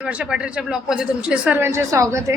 वर्षा पाटीलच्या ब्लॉगमध्ये तुमचे सर्वांचे स्वागत आहे।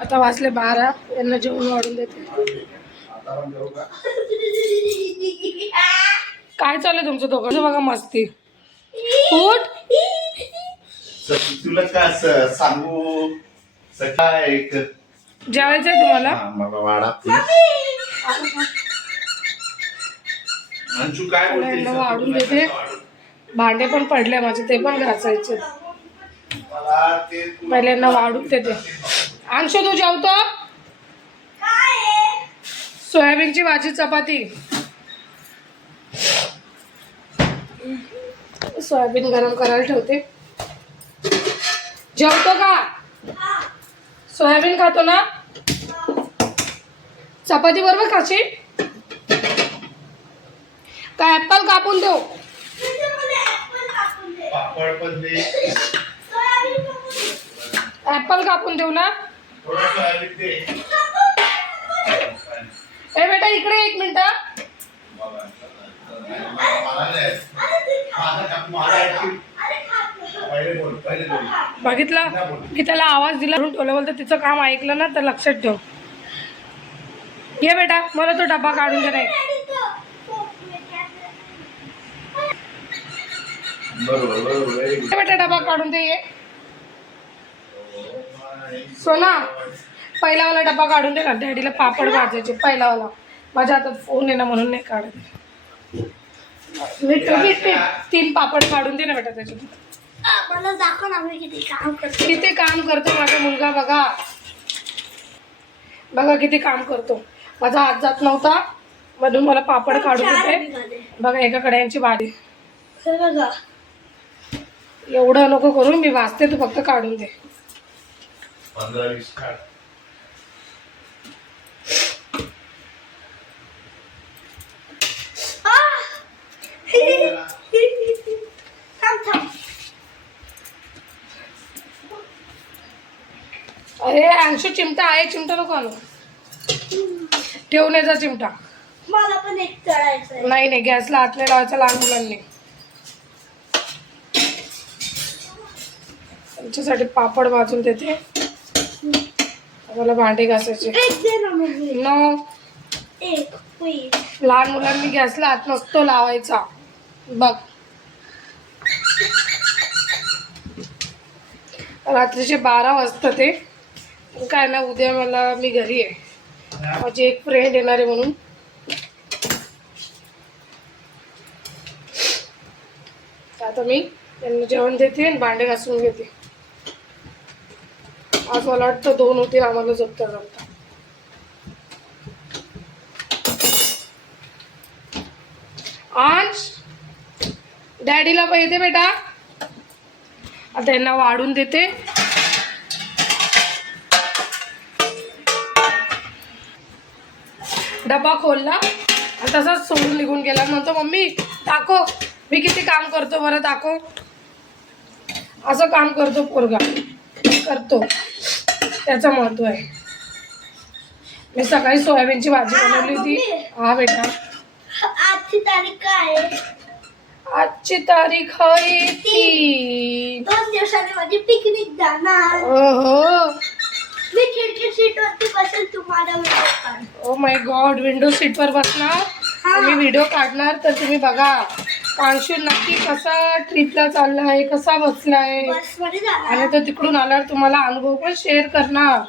आता वाजले 12, यांना जेवण वाढून देते। काय चालू तुमचं दोघांचं बघा मस्ती। उठ तुला काय सांगू काय जेवायचंय तुम्हाला? मला वाडा अंशू काय बोलते? यांना वाढून देते। भांडे पण पडले माझे, ते पण घासायचे। पहिले यांना वाढून देते। अंशू तू जेवतो? सोयाबीनची भाजी चपाती। सोयाबीन गरम करायला ठेवते। जेवतो का? सोयाबीन खातो ना? चपाती बरोबर खाशी? का ऍपल कापून देऊ? ऍपल कापून देऊ ना? ए बेटा इकडे 1 मिनिट। बघितलं की त्याला आवाज दिला म्हणून ठेवलं, बोलतं तिचं काम ऐकलं ना तर लक्षात ठेव। ये बेटा मला तो डब्बा काढून दे। नाही बेटा डब्बा काढून दे। ये सोना पहिला वाला डब्बा काढून दे ना, डॅडीला पापड भाजायचे। पहिला वाला माझ्या हातात फोन आहे ना म्हणून नाही काढत। मी 3 पापड काढून दे ना बेटा त्याच्यात। मला दाखव ना मी किती काम करतो। किती काम करतो माझा मुलगा, बघा बघा किती काम करतो। माझा हात जात नव्हता म्हणून मला पापड काढून देते। बघा एका कड्यांची भाजी। एवढं नको करून, मी वाचते, तू फक्त काढून दे। 15-20 काढ। अरे अंशू चिमटा आहे, चिमटा नको आणू। ठेवण्याचा चिमटा। मला पण एक चढायचंय। नाही नाही गॅसला हात नाही लावायचा लहान मुलांनी। त्यांच्यासाठी पापड भाजून देते। मला भांडे घासायचे। एक दे ना मम्मी। नो एक प्लीज। लहान मुलांनी गॅसला हात नसतो लावायचा बघ। रात्रीचे 12 वाजता ते काय ना, उद्या मी घरी आहे। माझी एक फ्रेंड येणार आहे म्हणून। आता मी त्यांना जेवण देते आणि भांडे घासून घेते। आज मला वाटतं 2 होतील आम्हाला झोपता झोपता। अंश डॅडीला पाहिजे बेटा। आता त्यांना वाढून देते। डबा खोलला आणि तसाच सोडून निघून गेला। म्हणतो मम्मी दाखव मी किती काम करतो, बरं दाखव। असं काम करतो पोरगा, करतो, त्याचं महत्व आहे। मी सकाळी सोयाबीनची भाजी बनवली होती। हा बेटा आजची तारीख काय आहे? आजची तारीख आहे 3। 2 दिवसांनी माझी पिकनिक जाणार। ओहो मी खिडकी सीट वरती बसेल, तुम्हाला व्हिडिओ काढ। Oh my God, window seat वर बसणार मी व्हिडिओ काढणार, तर तुम्ही बघा अंशू नक्की कसा ट्रिपला चाललाय, कसा बसलाय बस मध्ये जाणार आणि तो तिकडून आल्यावर तुम्हाला अनुभव पण शेअर करणार।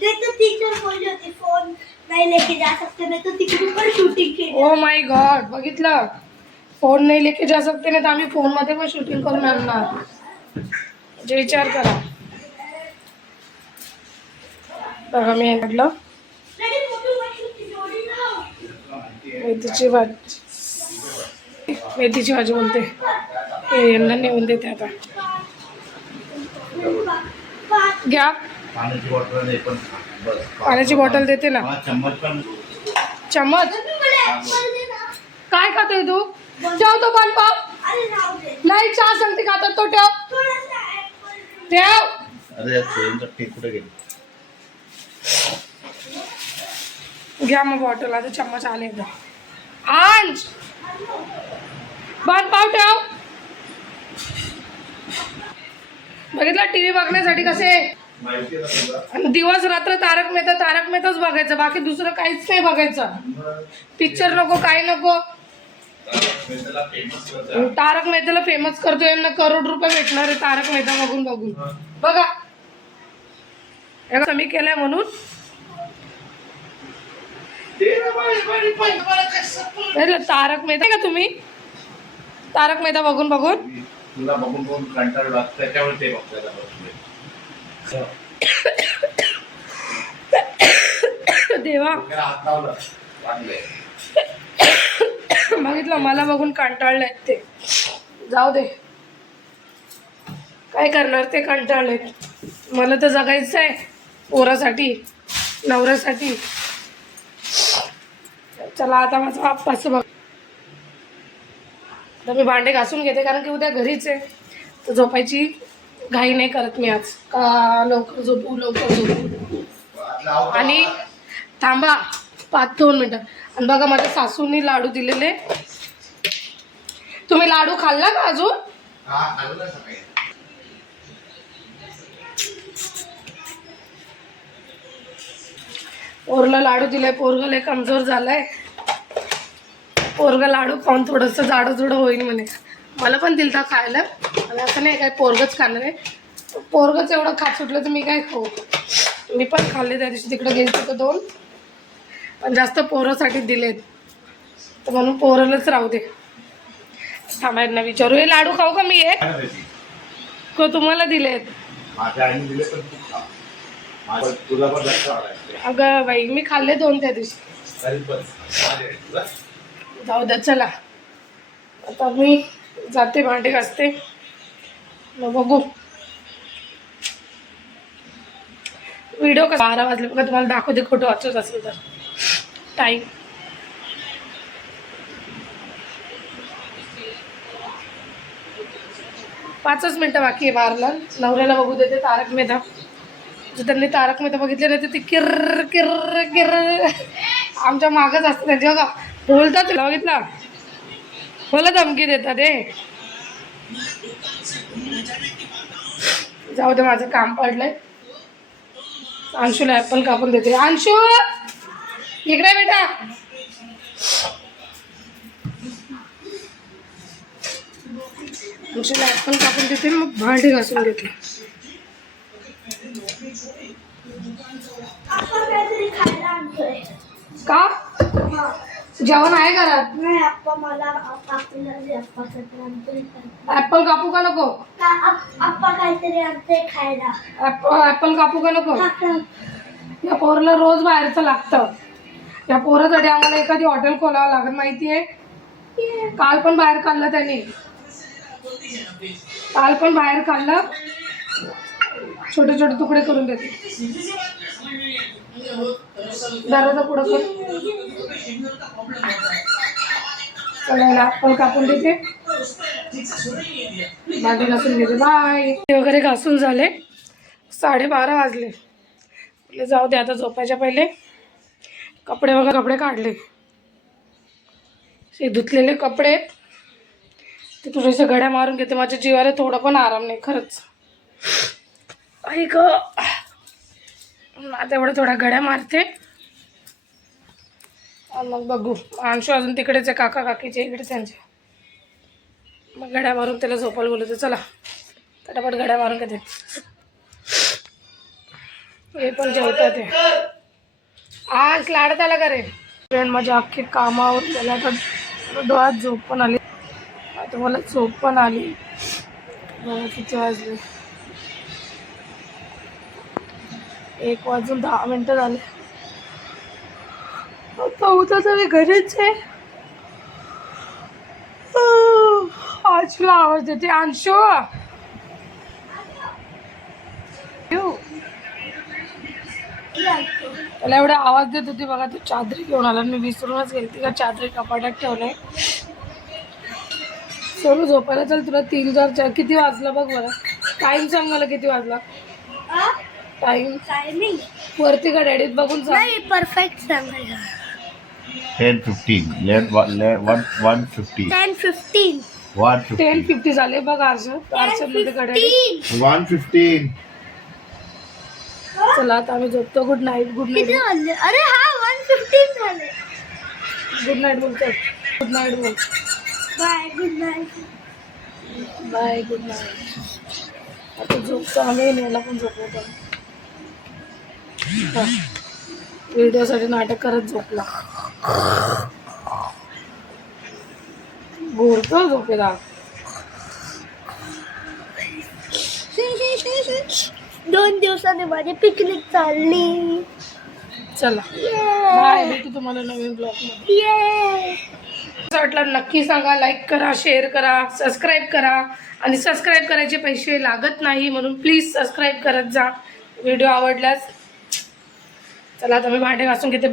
ते तर टीचर बोलली होती फोन नाही लेके जा सकते, नाही तो तिकडून पण शूटिंग केली। ओ माय गॉड, बघितलं फोन नाही लेके जा सकते नाही तर आम्ही फोन मध्ये पण शूटिंग करून आणणार। जे विचार करा। बघा मी म्हटलं मेथीची भाजी बोलते, यांना नेऊन देते। आता घ्या पाण्याची बॉटल देते ना। चम्मच काय खातोय तू? ठेव तो पान पाव। नाही चहा सांगते खातात तो, ठेव ठेव। अरे कुठे गेली? घ्या मग बॉटल। आता चम्मच आले एकदा। अंश बन पाव ठेव। बघितलं टीव्ही बघण्यासाठी कसे माहिती आहे ना तुला? आणि दिवस रात्र तारक मेहताच बघायचं, बाकी दुसरं काहीच नाही बघायचं. पिक्चर नको, काही नको. त्याला फेमस करता. तारक मेहताला फेमस करतोय, यांना करोड रुपये भेटणार आहे तारक मेहता बघून बघून. बघा कमी केलंय म्हणून. तारक मेहता का तुम्ही? तारक मेहता बघून बघून तुला बघून बघून कंटाळला, त्याच्यावर ते बघायला बसले. देवा डोक्याला हात लावला, वाटलंय. बघितलं, मला बघून कंटाळले ते. जाऊ दे, काय करणार, ते कंटाळले. मला तर जगायचं आहे पोरासाठी, नवऱ्यासाठी. चला आता माझं आप्पाचं बघ. तर मी भांडे घासून घेते, कारण की उद्या घरीच आहे. तर झोपायची घाई नाही करत मी आज, का लवकर झोपू लवकर झोपू. आणि थांबा 5-2 मिनटं. आणि बघा माझ्या सासूंनी लाडू दिलेले. तुम्ही लाडू खाल्ला का अजून? हा, खाल्लं सकाळी. पोरला लाडू दिलाय. पोरगा लय कमजोर झालाय. पोरगा लाडू खाऊन थोडंसं जाडं होईल म्हणे. मला पण दिलता खायला, आणि असं नाही काय पोरगच खाल्लं नाही. पोरगच एवढं खात सुटलं तर मी काय खाऊ. मी पण खाल्ले त्या दिवशी, तिकडे गेले तर 2, पण जास्त पोरासाठी दिलेत, तर म्हणून पोरालाच राहू दे. थांबायला विचारू, हे लाडू खाऊ का मी? एक को तुम्हाला दिलेत? माझ्या आईने दिले, पण तू खा. तुला पण जास्त आवडायचं. अगं बाई, मी खाल्ले 2 त्या दिवशी. तरी पण तुला जाऊ द्या. चला आता मी जाते, भांडे घासते, मग बघू व्हिडिओ. का 12 वाजले बघा, तुम्हाला दाखवते खोटं वाचत असेल तर. टाईम 5च मिनटं बाकी आहे. 12ला नवऱ्याला बघू देते तारक मेहता. जर त्यांनी तारक मेहता बघितले नाही तर ते किर्र किर्र किर्र आमच्या मागच असतं त्यांची. बघा बोलतात, तुला बघितला, मला धमकी देतात ते. जाऊ दे, माझं काम पडलंय. अंशूला ॲपल कापून देते. अंशू इकडे बेटा. अंशूला ॲपल कापून देते, मग भांडी घासून घेते. आपण काहीतरी खायला आणतोय. का जेवण आहे घरात? नाही, आप्पा मला आपल्याला आप्पासाठी आणतोय. ॲपल कापू का नको? आप्पा काहीतरी आणतोय खायला. ॲपल कापू का नको? काका, या पोराला रोज बाहेरचं लागतं. या पोरासाठी आम्हाला एखादी हॉटेल खोलावं लागेल, माहिती आहे. काल पण बाहेर खाल्लं त्याने, काल पण बाहेर खाल्लं. छोटे छोटे तुकडे करून देते. दरवाजा पुढं कर. चला ॲपल कापून देते, भांडी घासून घेते. बाय. वगैरे घासून झाले, 12:30 वाजले. म्हटलं जाऊ दे, आता झोपायच्या पहिले कपडे वगैरे कपडे काढले. ते धुतलेले कपडे ते थोडेसे घड्या मारून घेते. माझ्या जीवाला थोडं पण आराम नाही खरंच. ऐक, आता एवढं थोड्या घड्या मारते, आणि मग बघू. अंशू अजून तिकडेच आहे, काका काकीचे इकडे त्यांचे. मग घड्या मारून त्याला झोपायला बोलवते. चला फटाफट घड्या मारून घेते. हे पण जेवतात ते. आज लाडत आला का रे? फ्रेंड माझ्या अख्खी कामावर त्याला आता डोळ्यात झोप पण आली. आता मला झोप पण आली. किती वाजले? 1:10 झाले. आता उद्या तरी घरीच आहे. आजला आवाज देते. अंशू त्याला एवढा आवाज देत होती बघा. तू चादरी घेऊन आला, मी विसरूनच गेली का चादरी कपाटात ठेवलंय. सोनू झोपायला चल, तुला 3:04 किती वाजला बघ मला. टाइम सांग मला, किती वाजला टाइम? टायमिंग वरती का डॅडीत बघून सांग. नाही, परफेक्ट सांगायला. 10:15 1:50 10:15 10:50 झाले बघ अर्षद मध्ये घड्याळ. 1:15. चला आता आम्ही झोपतो. Good night. गुड किती नाईट. वाजले? अरे हा 1:15 झाले. गुड नाईट बोलतो. गुड नाईट बोल. Bye good night. Bye good night. आता झोपतो आम्ही. नेला पण झोपवतो. व्हिडिओसाठी नाटक करत झोपला. बोलतो झोपेला. 2 दिवसांनी माझी पिकनिक चालली. चला बाय. भेटू तुम्हाला नवीन ब्लॉग मध्ये. ये कसं वाटलं नक्की सांगा. लाईक करा, शेअर करा, सबस्क्राईब करा. आणि सबस्क्राईब करायचे पैसे लागत नाही म्हणून प्लीज सबस्क्राईब करत जा व्हिडिओ आवडल्यास. चला आता मी भांडे घासून घेते.